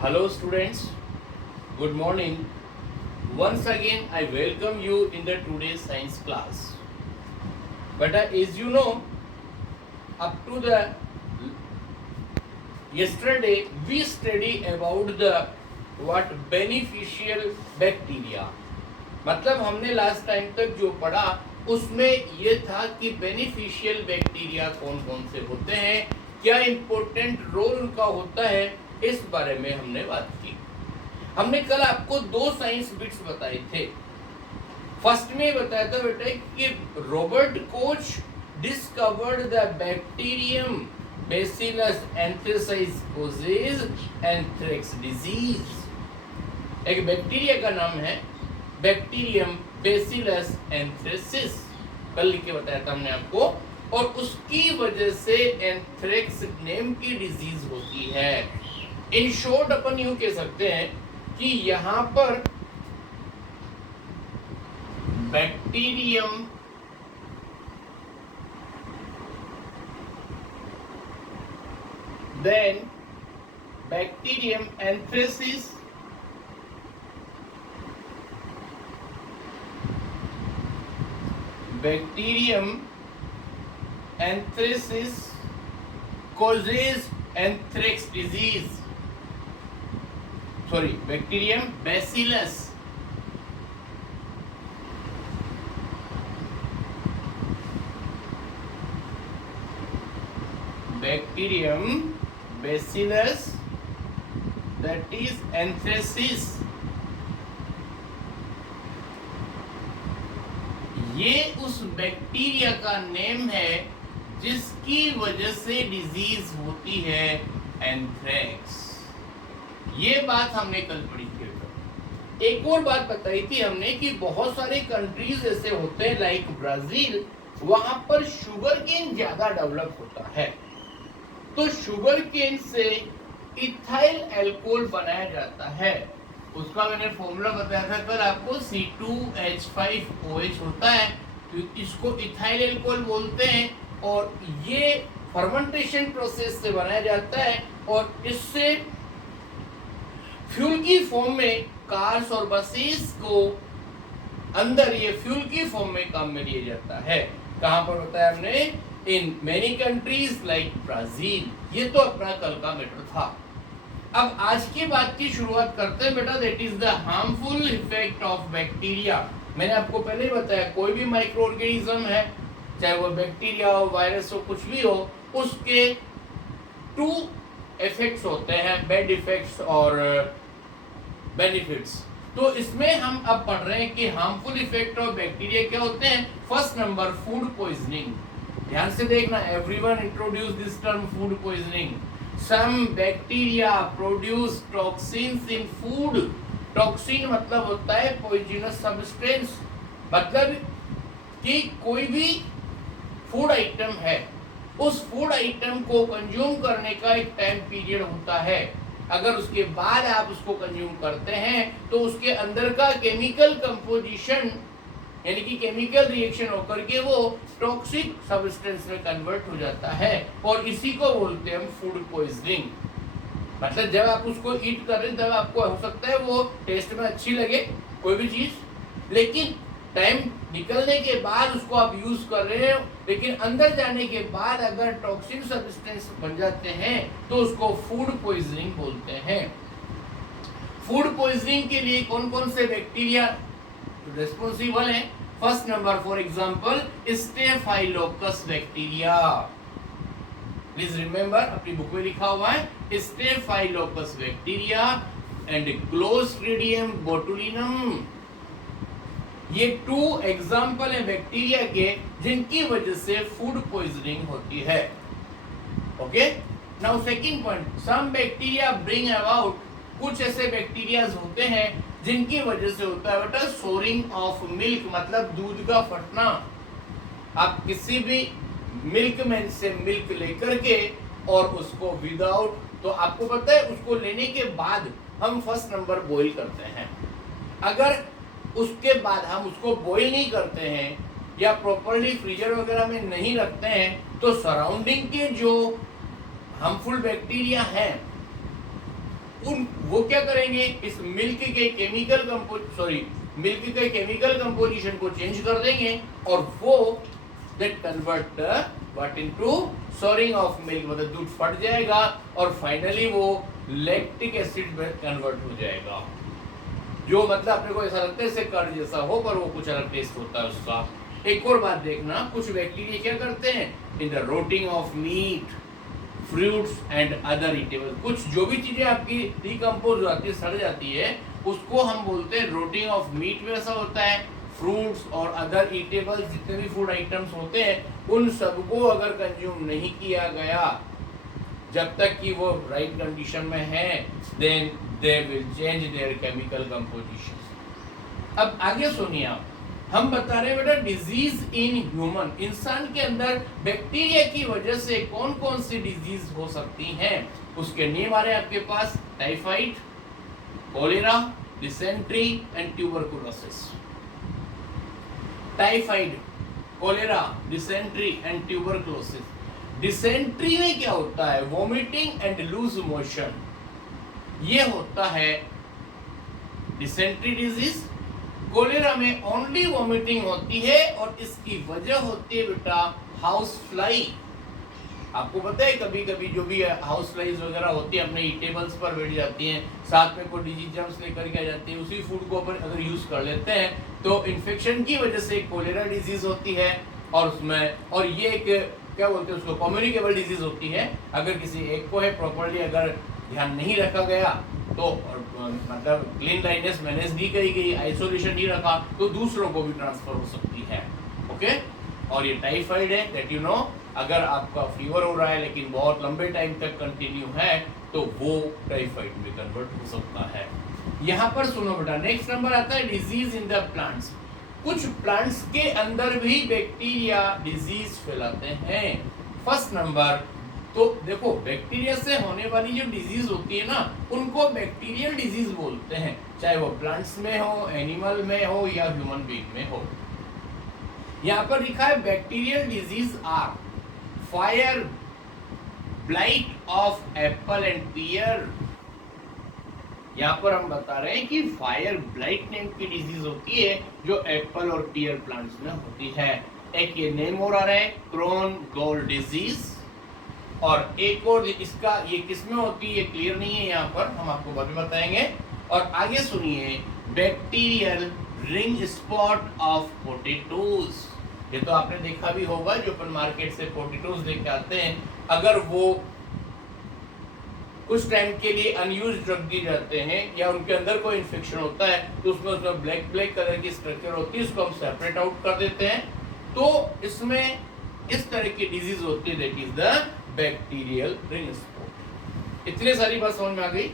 Hello students, good morning. Once again I welcome you in the today's science class. But as you know, up to the yesterday we study about the what beneficial bacteria. मतलब हमने last time तक जो पढ़ा उसमें ये था कि beneficial bacteria कौन कौन से होते हैं, क्या इंपॉर्टेंट रोल उनका होता है, इस बारे में हमने बात की। हमने कल आपको दो साइंस बिट्स बताए थे। फर्स्ट में बताया था बेटा कि Robert Koch discovered the bacterium bacillus anthracis causes anthrax disease. एक बैक्टीरिया का नाम है बैक्टीरियम बेसिलस एंथ्रेसिस, कल लिख के बताया था हमने आपको, और उसकी वजह से एंथ्रेक्स नेम की डिजीज होती है। इन शॉर्ट अपन यूं कह सकते हैं कि यहां पर bacterium then bacterium anthracis bacterium anthracis causes anthrax disease. Sorry, bacterium bacillus that is anthracis. ये उस बैक्टीरिया का नेम है जिसकी वजह से डिजीज होती है एंथ्रेक्स। ये बात हमने कल पढ़ी थी। एक और बात बताई थी हमने कि बहुत सारे कंट्रीज ऐसे होते हैं लाइक ब्राजील, वहां पर शुगर केन ज्यादा डेवलप होता है, तो शुगर केन से इथाइल अल्कोहल बनाया जाता है। उसका मैंने फॉर्मूला बताया था कल आपको, C2H5OH होता है, तो इसको इथाइल अल्कोहल बोलते हैं, और ये फर्मेंटेशन प्रोसेस से बनाया जाता है, और इससे फ्यूल की फॉर्म में कार्स और बसेस को अंदर ये फ्यूल की फॉर्म में काम में लिया जाता है। कहां पर बताया हमने? In many countries like Brazil. ये तो अपना कल का मैटर था। अब आज की बात की शुरुआत करते हैं बेटा, that is the harmful effect of bacteria. मैंने आपको पहले ही बताया कोई भी माइक्रो ऑर्गेनिज्म है, चाहे वो बैक्टीरिया हो, वायरस हो, कुछ भी हो, उसके टू इफेक्ट्स होते हैं, बैड इफेक्ट्स और बेनिफिट्स। तो इसमें हम अब पढ़ रहे हैं कि हार्मफुल इफेक्ट ऑफ बैक्टीरिया क्या होते हैं। First number, food poisoning. ध्यान से देखना, everyone introduce this term food poisoning. Some bacteria produce toxins in food. Toxin मतलब होता है पॉइजनस सब्सटेंस, मतलब कि कोई भी फूड आइटम है, उस फूड आइटम को कंज्यूम करने का एक टाइम पीरियड होता है। अगर उसके बाद आप उसको कंज्यूम करते हैं तो उसके अंदर का केमिकल कंपोजिशन यानी कि केमिकल रिएक्शन होकर के वो टॉक्सिक सब्सटेंस में कन्वर्ट हो जाता है, और इसी को बोलते हैं हम फूड पॉइजनिंग। मतलब जब आप उसको ईट कर रहे हैं तब आपको हो सकता है वो टेस्ट में अच्छी लगे कोई भी चीज, लेकिन टाइम निकलने के बाद उसको आप यूज कर रहे हो, लेकिन अंदर जाने के बाद अगर टॉक्सिक सब्सटेंस बन जाते हैं तो उसको फूड पॉइजनिंग बोलते हैं। फूड पॉइजनिंग के लिए कौन कौन से बैक्टीरिया रिस्पॉन्सिबल हैं? First number, for example staphylococcus bacteria. Please remember, अपनी बुक में लिखा हुआ है staphylococcus bacteria and clostridium botulinum. ये टू एग्जाम्पल है बैक्टीरिया के जिनकी वजह से फूड पॉइजनिंग होती है। Okay, now second point, some bacteria bring about, कुछ ऐसे बैक्टीरियाज होते हैं जिनकी वजह से होता है बेटा सोरिंग ऑफ मिल्क, मतलब दूध का फटना। आप किसी भी मिल्क मैन से मिल्क लेकर के और उसको विदाउट, तो आपको पता है उसको लेने के बाद हम फर्स्ट नंबर बॉईल करते हैं। अगर उसके बाद हम उसको बॉईल नहीं करते हैं या प्रॉपर्ली फ्रीजर वगैरह में नहीं रखते हैं तो सराउंडिंग के जो हार्मफुल बैक्टीरिया हैं उन वो क्या करेंगे, इस मिल्क के केमिकल कंपोजिशन को चेंज कर देंगे और वो that convert what into soaring of milk, मतलब दूध फट जाएगा और फाइनली वो लैक्टिक एसिड में कन्वर्ट हो जाएगा, जो मतलब अपने को ऐसा लगता है जैसे कर्ड जैसा हो, पर वो कुछ अलग टेस्ट होता है उसका। एक और बात देखना, कुछ बैक्टीरिया क्या करते हैं, in the rotting of meat, fruits and other eatable, कुछ जो भी चीजें आपकी डिकम्पोज हो जाती है, सड़ जाती है, उसको हम बोलते हैं रोटिंग ऑफ मीट में ऐसा होता है, फ्रूट्स और अदर ईटेबल्स जितने भी फूड आइटम्स होते हैं उन सबको अगर कंज्यूम नहीं किया गया जब तक कि वो राइट कंडीशन में है, then they will change their chemical composition. अब आगे सुनिए आप, हम बता रहे हैं बेटा डिजीज इन ह्यूमन, इंसान के अंदर बैक्टीरिया की वजह से कौन कौन सी डिजीज हो सकती हैं, उसके नेम आ रहे हैं आपके पास, typhoid, cholera, dysentery and tuberculosis. Typhoid, cholera, dysentery and tuberculosis. Dysentery में क्या होता है, वोमिटिंग एंड लूज मोशन, ये होता है डिसेंट्री डिजीज। कोलेरा में ओनली वोमिटिंग होती है और इसकी वजह होती है बेटा हाउस फ्लाई। आपको पता है कभी कभी जो भी हाउस फ्लाइज वगैरह होती है अपने ईटेबल्स पर बैठ जाती हैं, साथ में कोई डिजीज जर्म्स लेकर के आ जाती है, उसी फूड को अपन अगर यूज कर लेते हैं तो इन्फेक्शन की वजह से कोलेरा डिजीज होती है और उसमें, और ये एक क्या बोलते हैं उसको, कम्युनिकेबल डिजीज होती है। अगर किसी एक को है प्रॉपर्ली अगर ध्यान नहीं रखा गया तो मतलब क्लीन लाइनेस मैनेज नहीं करी गई, आइसोलेशन नहीं रखा तो दूसरों को भी ट्रांसफर हो सकती है। ओके, और ये टाइफाइड है दैट यू नो, अगर आपका फीवर हो रहा है लेकिन बहुत लंबे टाइम तक कंटिन्यू है तो वो टाइफाइड में कन्वर्ट हो सकता है। यहाँ पर सुनो बेटा, नेक्स्ट नंबर आता है डिजीज इन द प्लांट्स। कुछ प्लांट्स के अंदर भी बैक्टीरिया डिजीज फैलाते हैं। फर्स्ट नंबर, तो देखो बैक्टीरिया से होने वाली जो डिजीज होती है ना उनको बैक्टीरियल डिजीज बोलते हैं, चाहे वो प्लांट्स में हो, एनिमल में हो या ह्यूमन बीइंग में हो। यहाँ पर लिखा है bacterial disease are fire blight of apple and pear. यहाँ पर हम बता रहे हैं कि फायर ब्लाइट नेम की डिजीज होती है जो एप्पल और पियर प्लांट्स में होती है। एक ये नेम और आ रहा है क्रोन गोल डिजीज, और एक और इसका ये किस में होती है ये क्लियर नहीं है, यहाँ पर हम आपको बाद में बताएंगे। और आगे सुनिए, bacterial ring spot of potatoes, ये तो आपने देखा भी होगा, जो अपन मार्केट से पोटैटोज लेके आते हैं, अगर वो कुछ टाइम के लिए अनयूज्ड रख दिए जाते हैं या उनके अंदर कोई इन्फेक्शन होता है तो उसमें ब्लैक कलर की स्ट्रक्चर होती है, उसको हम सेपरेट आउट कर देते हैं, तो इसमें इस तरह की डिजीज होती है that is the bacterial ring spot. इतनी सारी बात समझ में आ गई।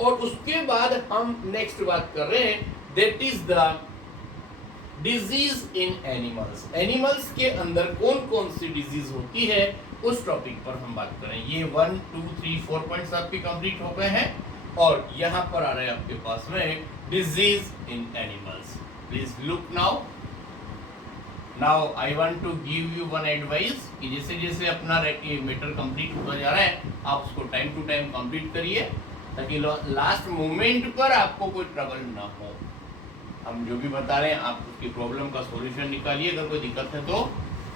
और उसके बाद हम नेक्स्ट बात कर रहे हैं that is the disease in animals. Animals के अंदर कौन कौन सी डिजीज होती है उस टॉपिक पर हम बात करें। ये 1 2 3 4 पॉइंट्स आपके कंप्लीट हो गए हैं और यहाँ पर आ रहे हैं आपके पास में disease in animals. Please look now I want to give you one advice कि जैसे जैसे अपना ये मैटर कंप्लीट होता जा रहा है आप उसको टाइम टू टाइम कंप्लीट करिए ताकि लास्ट मोमेंट पर आपको कोई ट्रबल ना हो। हम जो भी बता रहे हैं आप उसकी प्रॉब्लम का सॉल्यूशन निकालिए अगर कोई दिक्कत है तो,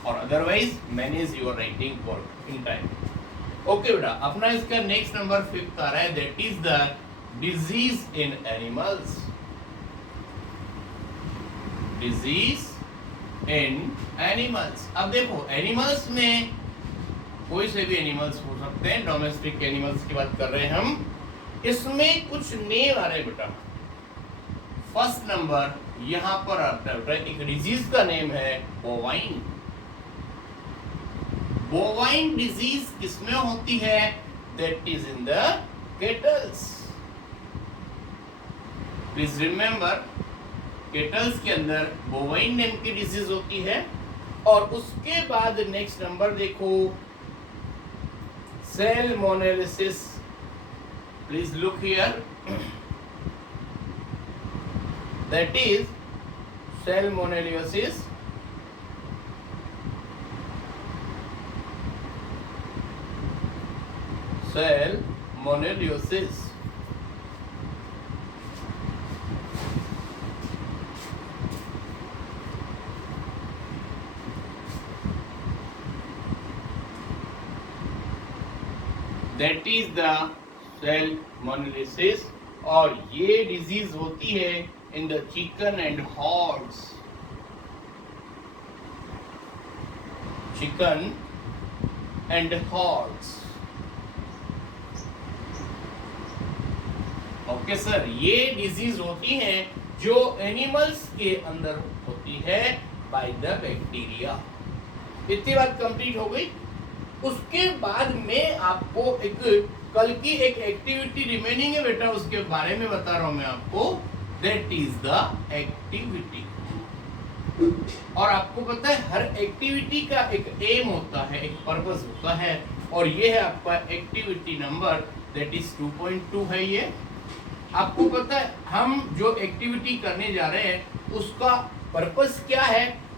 और otherwise manage your writing work in time. Okay बेटा, अपना इसका नेक्स्ट नंबर 5th आ रहा है that is the disease in animals. Disease in animals. अब देखो एनिमल्स में कोई से भी एनिमल्स हो सकते हैं, डोमेस्टिक एनिमल्स की बात कर रहे हैं हम। इसमें कुछ नेम आ रहे हैं बेटा। फर्स्ट नंबर यहां पर आता है एक डिजीज का नेम है बोवाइन। बोवाइन डिजीज किसमें होती है? That is in the kettles. Please remember, kettles के अंदर बोवाइन नेम की डिजीज होती है। और उसके बाद नेक्स्ट नंबर देखो, salmonellosis. Please look here, that is salmonellosis। salmonellosis that is the salmonellosis, और ये डिजीज होती है in the chicken and hogs, chicken and hogs. Okay sir, ये डिजीज होती है जो एनिमल्स के अंदर होती है बाय द बैक्टीरिया। इतनी बात कंप्लीट हो गई। उसके बाद में आपको एक कल की एक एक्टिविटी रिमेनिंग है बेटा, उसके बारे में बता रहा हूं मैं आपको। That is the activity. और आपको पता है हर एक्टिविटी का एक एम होता है, एक पर्पस होता है, और ये है आपका एक्टिविटी नंबर, दैट इज 2.2 है ये। आपको पता है हम जो एक्टिविटी करने जा रहे हैं उसका पर्पस क्या है?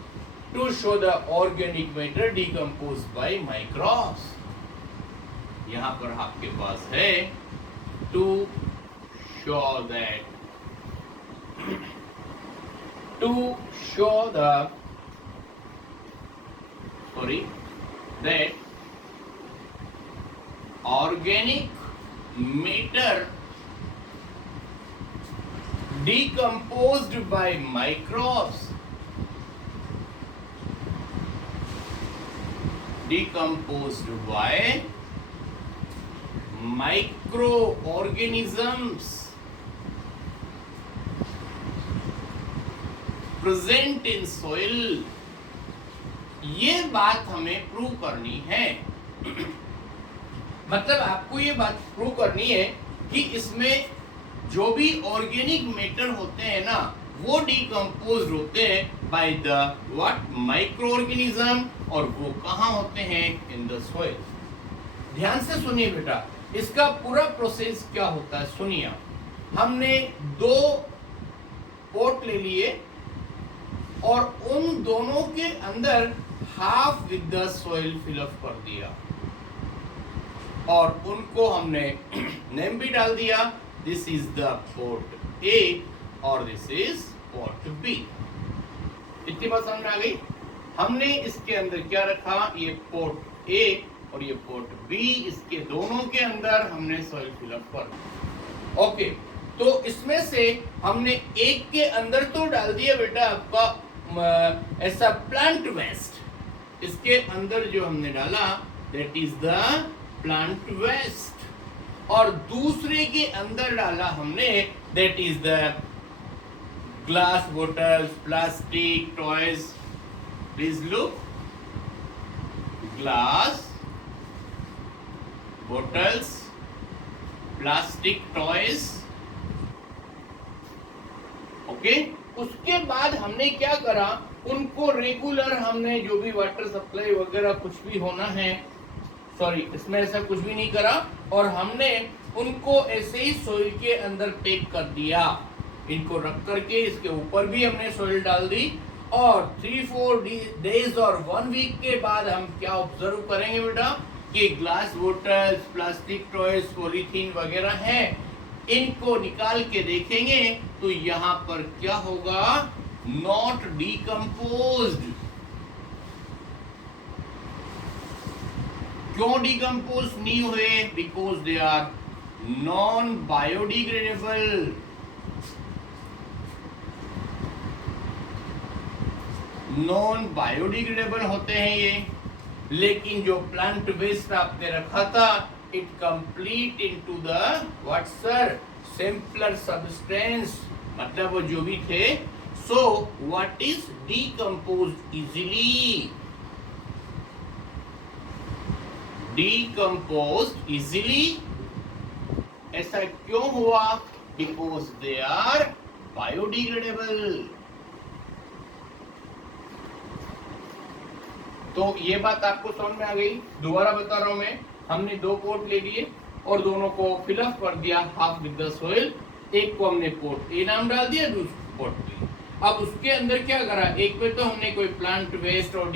To show the organic matter decompose by microbes. यहां पर आपके पास है to show that, to show the that organic matter decomposed by microbes, decomposed by microorganisms present in soil, ये बात हमें प्रूव करनी है। मतलब आपको ये बात प्रूव करनी है कि इसमें जो भी ऑर्गेनिक मैटर होते हैं ना, वो डिकम्पोज होते हैं by the what, micro organism, और वो कहाँ होते हैं? In the soil. ध्यान से सुनिए बेटा, इसका पूरा प्रोसेस क्या होता है सुनिए। हमने 2 पोट ले लिए और उन दोनों के अंदर half with the soil fill up कर दिया, और उनको हमने नेम भी डाल दिया। This is the port A और दिस इज पोर्ट बी। इतनी बात समझ में आ गई? हमने इसके अंदर क्या रखा? ये पोर्ट ए और ये पोर्ट बी, इसके दोनों के अंदर हमने सॉइल फिलअप कर। ओके, तो इसमें से हमने एक के अंदर तो डाल दिया बेटा आपका ऐसा प्लांट वेस्ट। इसके अंदर जो हमने डाला that is the plant waste, और दूसरे के अंदर डाला हमने that is the glass bottles, plastic toys. Please look, glass bottles, plastic toys. Okay, उसके बाद हमने क्या करा? उनको रेगुलर हमने जो भी वाटर सप्लाई वगैरह कुछ भी होना है, सॉरी इसमें ऐसा कुछ भी नहीं करा, और हमने उनको ऐसे ही सॉइल के अंदर पैक कर दिया। इनको रख करके इसके ऊपर भी हमने सॉइल डाल दी, और 3-4 डेज और 1 वीक के बाद हम क्या ऑब्जर्व करेंगे बेटा कि glass bottles, plastic toys, polythene वगैरह है, इनको निकाल के देखेंगे तो यहाँ पर क्या होगा? Not decomposed. क्यों डिकम्पोज नहीं हुए? Because they are non biodegradable. Non biodegradable होते हैं ये, लेकिन जो प्लांट वेस्ट आपने रखा था it complete into the what sir, simpler substance, मतलब वो जो भी थे। So what is decomposed easily, decomposed easily. ऐसा क्यों हुआ? Because they are biodegradable. तो ये बात आपको समझ में आ गई? दोबारा बता रहा हूं मैं, हमने 2 पोर्ट ले लिए और दोनों को फिलअप कर दिया हाफ विद द सॉइल। एक को हमने पोर्ट ए नाम डाल दिया, दूसरे पोर्ट बी। अब उसके अंदर क्या करा? एक पे तो हमने कोई प्लांट वेस्ट और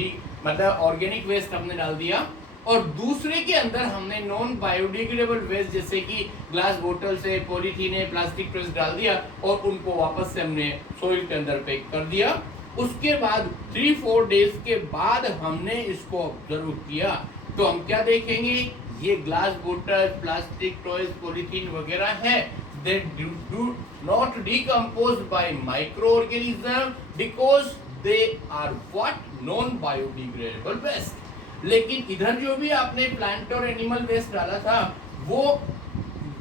मतलब ऑर्गेनिक वेस्ट हमने डाल दिया, और दूसरे के अंदर हमने नॉन बायोडिग्रेडेबल वेस्ट जैसे कि ग्लास बोतल से, पॉलीथीन है, प्लास्टिक वेस्ट डाल दिया, और उनको वापस से हमने सॉइल के अंदर पैक कर दिया। उसके बाद 3-4 डेज के बाद हमने इसको ऑब्जर्व किया, तो हम क्या देखेंगे? ये ग्लास बोतल, प्लास्टिक टॉयज, पॉलीथीन वगैरह है, they do not decompose by microorganism because they are what non biodegradable waste. लेकिन इधर जो भी आपने प्लांट और एनिमल वेस्ट डाला था वो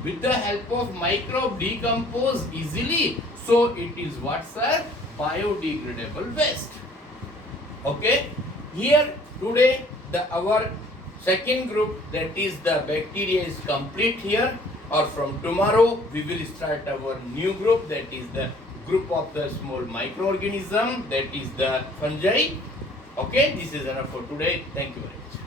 with the help of microbe decompose easily, so it is what, sir? Biodegradable waste. Okay, here today our second group, that is the bacteria, is complete here, or from tomorrow we will start our new group, that is the group of the small microorganism, that is the fungi. Okay, this is enough for today. Thank you very much.